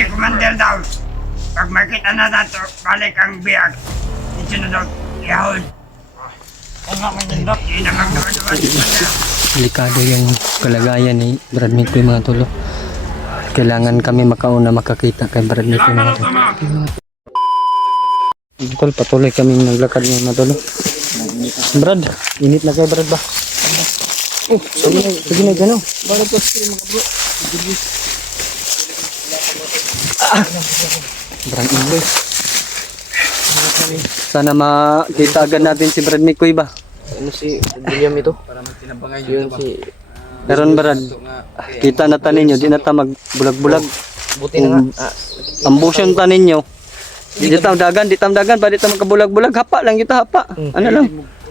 ni Commander daw, pag makita na nato, balik ang biyag. Dito na daw, yahon. Ang nga may nindot. Hindi na magdawa-dawa si Commander. Delikado yung kalagayan ni Brad Mikoy mga tolo. Kailangan kami makauna makakita kay Brad Mikoy mga tolo. Tol, patuloy kaming naglakad mga tolo. Brad, init na kay Brad ba? Oh, sige na gano'n. Balik ko sa mga bro. Brad Mikoy. Sana makita agad natin si Brad Mikoy ba? Ano si William ito? Para magtinabangay yun si... Meron Brad, kita na tanin nyo, di na ta magbulag-bulag. Buti na nga. Ambusyon tanin nyo. Di tam dagan, pa di tam magkabulag-bulag. Hapa lang kita, hapa. Ano lang?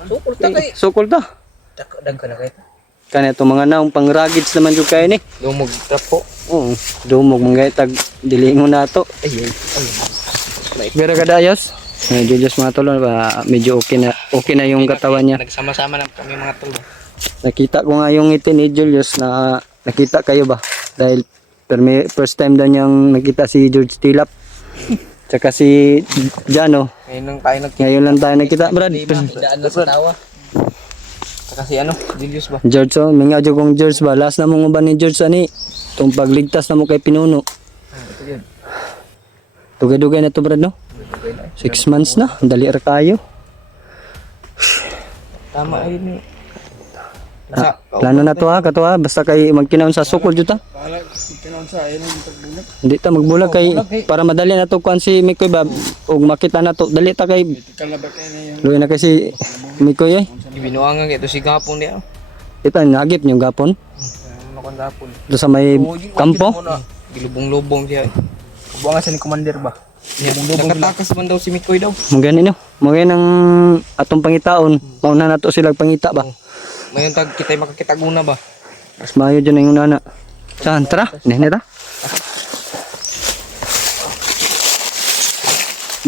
Sukol ta kay. Sukol ta. Dag ka na kay. Kanya itong mga naong pang ragids naman yung kaya ni. Lumog trapo. Oo, dumog mga tag dilingon na to. Ay. Pero kada ayos. Julius mga tolo, medyo okay na yung katawan niya. Nagsama-sama na kami mga tolo. Nakita ko nga yung ngiti ni Julius na nakita kayo ba? Dahil first time daw niyang nakita si George Tilap. Tsaka si Jano. Ngayon lang tayo nakita. Brad, Daan na sa tawa. Saka si ano, Julius ba? George, oh, mga adyo kong George ba? Last na mong ba ni George ani? Itong pagligtas na mo kay Pinuno. Tugay-dugay na to Brad no? 6 months na, dali ra kayo. Tama ayun. Plano na to ha, kato ha, basta kay magkinaon sa sukol jud ta. Hindi ta magbulag kay para madali na to kuan si Mikoy ba ug makita na to, dali ta kay luwi na kay si Mikoy eh. Binuangan kay to si gapon dia. Ito nagip yung gapon. Ano kon gapon? Do sa may kampo. Gilubong-lubong siya. Buangan sa ni commander ba? Nakatakas man daw si Mikoy daw. Magani no. Magani ang atong pangitaon, mauna na to sila pangita ba. Mayon tag kitay makakitaguna ba? Mas maayo dyan yung nana. Saan? Tara, nene ta.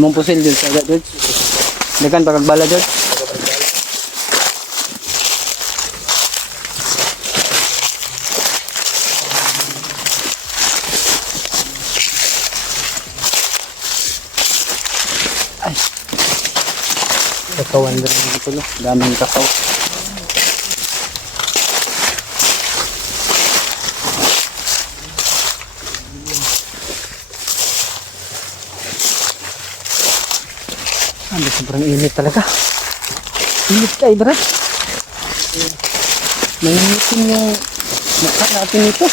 Mong pusil dyan sa agad, George. Dagan pa kagbala, George. Ay. Kakawan din ito, no? Daming kakao. Sobrang init talaga. Init ka, Brad. Nangingitin yung mukha natin ito.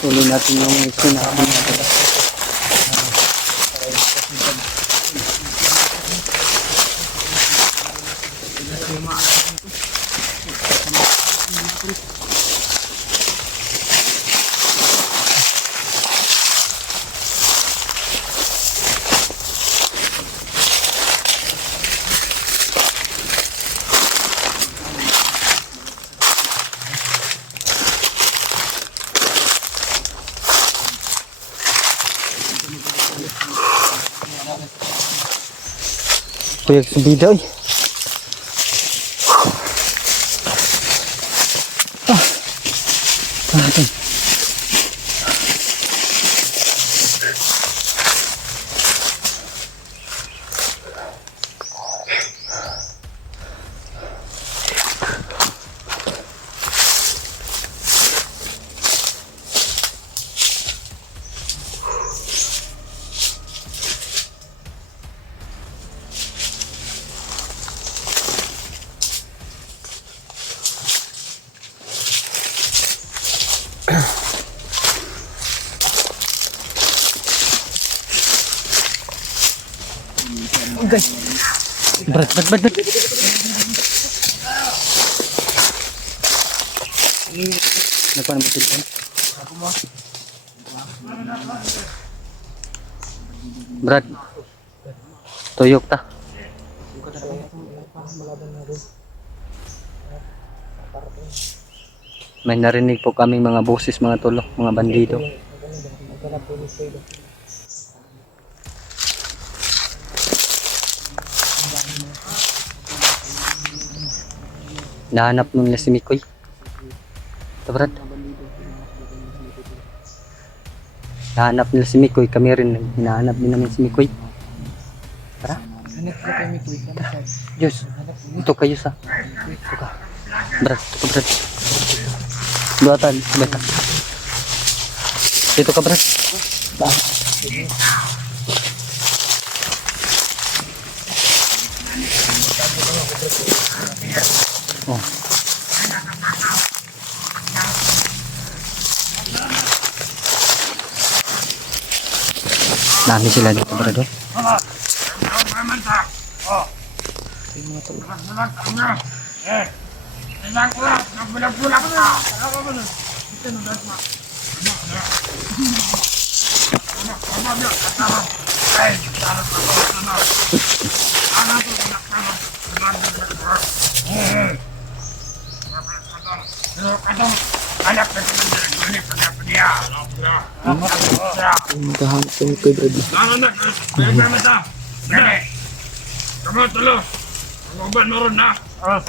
Tuloy natin yung sinabi natin. Kuya sa bida oy. Natin. Okay. Berat. Nakuha na mo telepon? Brad. Tuyok ta. May narinig po kaming mga boses mga tolo, mga bandido. Nahanap nun nila si Mikoy. Ito Brad. Nahanap nila si Mikoy, kami rin hinahanap din namin si Mikoy. Tara. Hanap ka kay Mikoy. Diyos, ito kayo sa. Ito ka. Brad, ito ka Brad. Buatan, bata. Ito ka Brad. Oh. Dami sila dito Brad. Oh. Ilang oras, nagbulag-bulag ka. Magkahanap kay Mikoy, Brad. Kamu tulo. Ang meron na. Brad,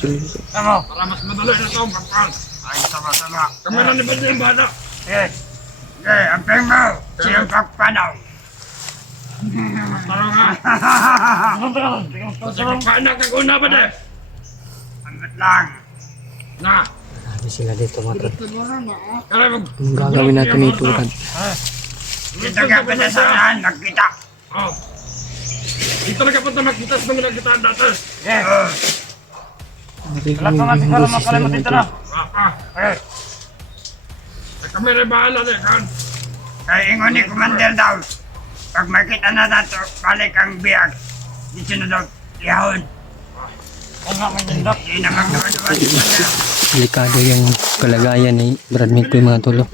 yun. Kamu, para mas madali na ito ang pagpal. Ay, sama-sama. Kami na ni Badya yung bata. Yes. Okay, ang peng mo. Siyang pagpanaw. Taro nga. Sige, paanak ang una ba de? Angat lang. Na. Dami sila dito mga tol. Kaya mag... Anong gagawin natin ito, Brad? Kita ka pa na saan, nagkita. Oh. Dito na ka pa makita sa mga nagkitaan dati. Yes. Narinig yung boses na yun, Brad. Eh. Kami rin bahala na kan. Kaya ingon ni Commander daw. Pag makita na nato, balik ang biyag. Dito na daw, ihon. Ang nga may nindok. Di na magdawa-dawa. Delikado yung kalagayan ni Brad Mikoy mga tolo.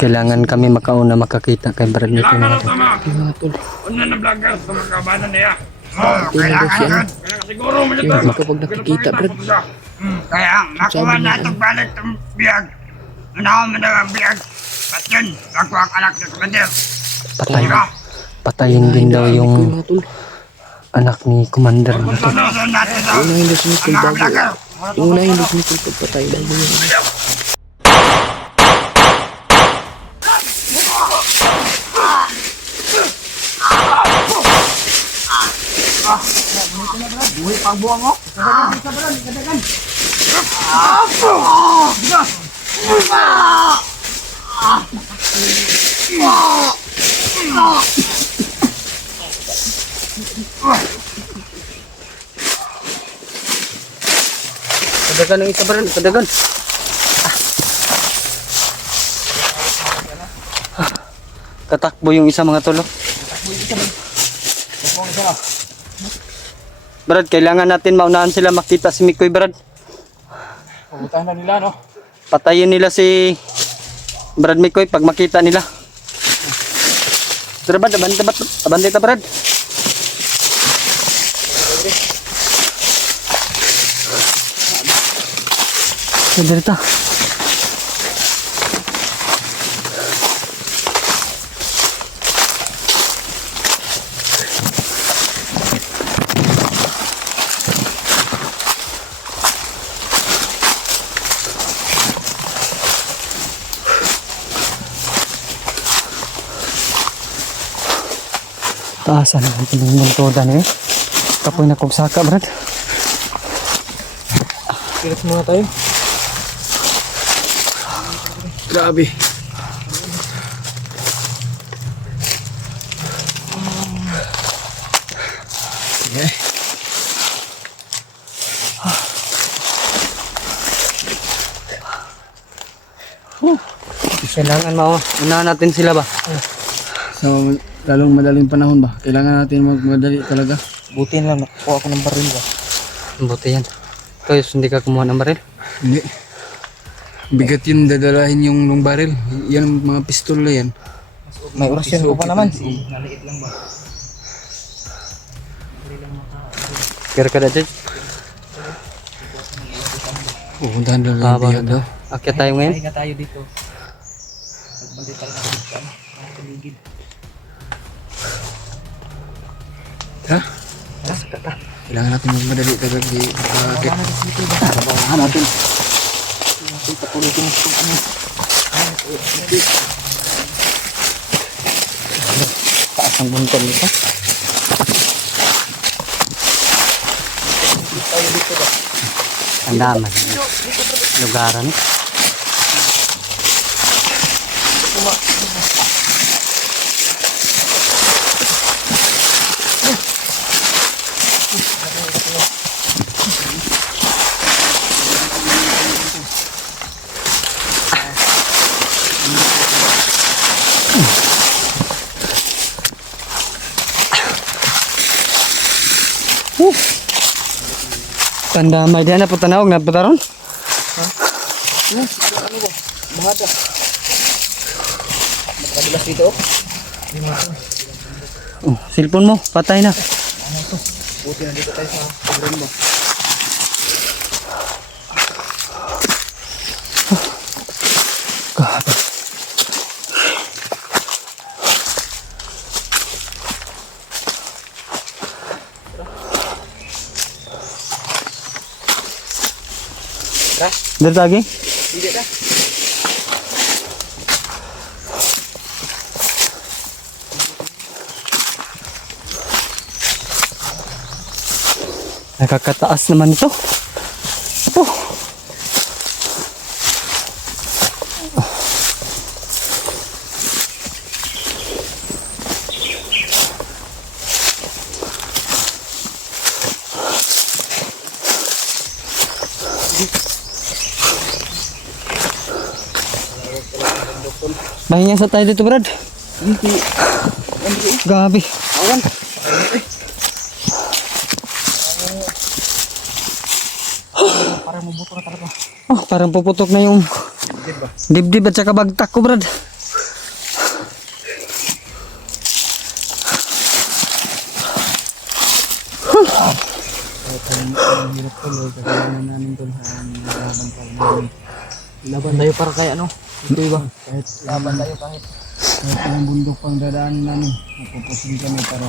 Kailangan kami makauna makakita kay Brad Mikoy Kailangan mga na tolo. tama. Mga tol. Una na vlogger sa mga kabanan niya. Oo, kailangan yun. Kaya siguro mo Hindi dito. kapag nakikita, Brad. Kaya makuha na itong balik ng biyag. Unahan mo na ang biyag. At yun, nakuha ang anak ni Commander. Patayin. Patayin din daw yung Mga tol. anak ni Commander mga tol. Tutusun natin daw. Unahin daw si Mikoy Ang mga bago. vlogger. Unahin daw si Mikoy pagpatay bago yun. Kadagan ng isa Brad, kadagan. Katakbo yung isa mga tolo. Brad, kailangan natin maunahan sila makita si Mikoy Brad. Pagutahan na nila, no? Patayin nila si Brad Mikoy pag makita nila. Tara Brad, abante ta Brad. Sadari ta. Taasan ang pinunong toda na eh. Kapoy na kong saka Brad. Kirat muna tayo. Grabe. Okay. Kailangan maunahan natin sila ba? Sa lalong madaling panahon ba? Kailangan natin magmadali talaga. Buti na lang nakuha ako ng baril ba? Buti yan. Kaya hindi ka kumuha ng baril? Hindi. Bigat yun dadalahin yung baril. Yan mga pistola yan. May orasyon ko pa naman. Kira ka na, George? Pupuntahan doon Baba lang na. Akyat tayo ngayon? Pahinga tayo dito. Magbalik tayo ng paligid. Tara. Kailangan natin magmadali talaga di bakit. Trabahan natin. Taas ang buntong nito. Ang daman. Lugaran. Pandamay din na po tanawag na putaron. Mahada. Makabilas dito. Oh, cellphone mo, patay na. Buti na dito tayo sa program mo. God. Dari lagi? Hindi na. Nakakataas naman ito. Oh. Bahingan sa tayo dito, Brad. Gabi. Awan. Parang mabuto na talaga. Oh, parang puputok na yung dibdib at saka bagtak ko, Brad. Laban tayo para kay ano? Ito ba? Kahit laban tayo kahit yung bundok pang dadaan namin. Napupusin kami para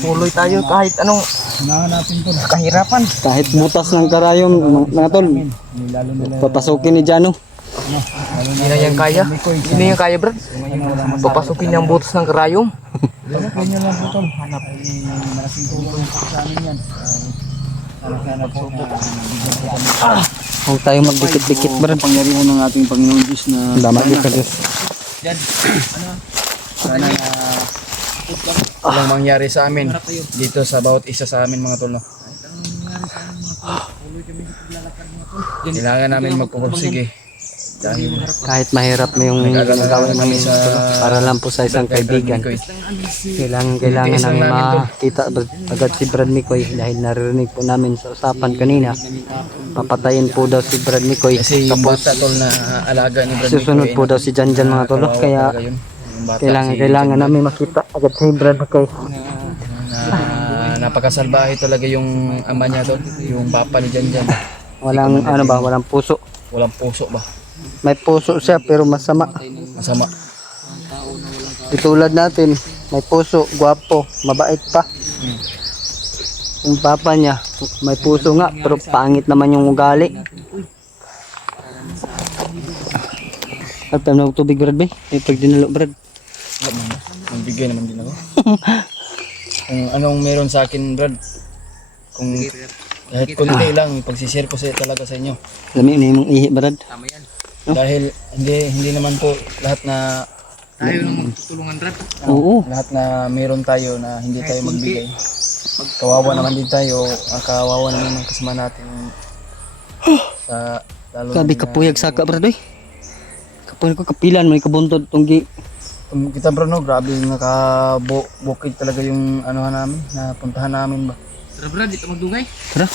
tuloy tayo kahit anong unahan natin to. Kahirapan. Kahit butas ng karayom, mga tol, Lalo na papasukin ni Jano. hindi na yan kaya. Hindi na yan kaya, Brad. Papasukin yung butas ng karayom. Ganyan lang po, tol. Hanap. Malaking tulong sa amin yan. Hanap po. Huwag tayo magdikit-dikit, Brad. Pangyarihan ng ating Panginoon Diyos na Dama di ka, Diyos. sana walang mangyari sa amin dito sa bawat isa sa amin mga tol. No? Kailangan namin magpupursige dahil Kahit mahirap mo yung ginagawa namin para lang po sa isang kaibigan. Kailangan namin makita agad si Brad Mikoy dahil naririnig po namin sa usapan kanina. Papatayin po daw si Brad Mikoy. kasi yung bata tol na alaga ni Brad Susunod po daw si Janjan mga tolo. Kaya kailangan namin makita agad si Brad Mikoy. Napakasalbahe talaga yung ama niya tol, yung papa ni Janjan. Walang puso. Walang puso ba? May puso siya pero masama. Masama. Itulad natin, may puso, gwapo, mabait pa. Yung papa niya, may puso nga, pero pangit naman yung ugali. At na tubig, Brad, ba? May pag dinalo, Brad. Magbigay naman din ako. Kung anong meron sa akin, Brad. Kung kahit konti lang, pagsishare ko talaga sa inyo. Lami na yung ihi, Brad. Dahil hindi naman po lahat na Tayo lang magtutulungan, Brad. Oo. lahat na meron tayo na hindi tayo magbigay. Kawawa naman din tayo, kawawa naman ang kasama natin sa lalo Kabi na- kapuyag saka, Brad, eh. Kapuyag ko kapilan, may kabuntod tunggi. Kita bro no, grabe nakabukid talaga yung anuhan namin, na puntahan namin ba. Tara, Brad, dito magdugay. Tara.